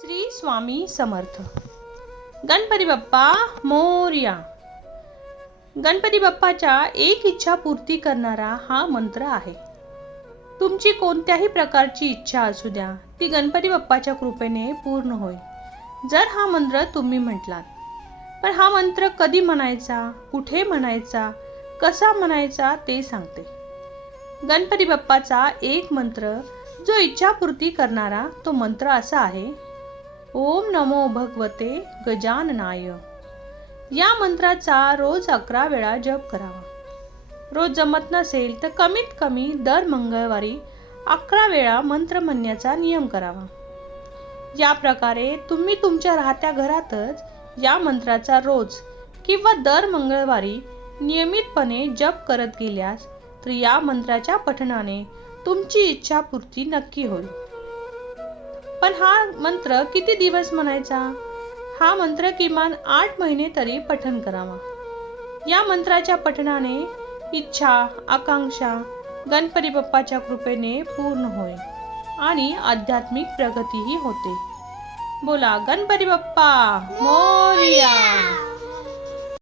श्री स्वामी समर्थ. गणपती बाप्पा मोर्या. गणपती बाप्पाच्या एक इच्छा पूर्ती करणारा हा मंत्र आहे. तुमची कोणत्याही प्रकारची इच्छा असू द्या ती गणपती बाप्पाच्या कृपेने पूर्ण होईल जर हा मंत्र तुम्ही म्हटलात. पण हा मंत्र कधी म्हणायचा कुठे म्हणायचा कसा म्हणायचा ते सांगते. गणपती बाप्पाचा एक मंत्र जो इच्छापूर्ती करणारा तो मंत्र असा आहे ओम नमो भगवते गजाननाय. या मंत्राचा रोज अकरा वेळा जप करावा. रोज जमत नसेल तर कमीत कमी दर मंगळवारी अकरा वेळा मंत्र म्हणण्याचा नियम करावा. या प्रकारे तुम्ही तुमच्या राहत्या घरातच या मंत्राचा रोज किंवा दर मंगळवारी नियमितपणे जप करत गेल्यास तर या मंत्राच्या पठणाने तुमची इच्छापूर्ती नक्की होईल. पण हा मंत्र किती दिवस म्हणायचा? हा मंत्र किमान आठ महिने तरी पठन करावा. या मंत्राच्या पठणाने इच्छा आकांक्षा गणपती बाप्पाच्या कृपेने पूर्ण होय आणि आध्यात्मिक प्रगतीही होते. बोला गणपती बाप्पा मोर्या.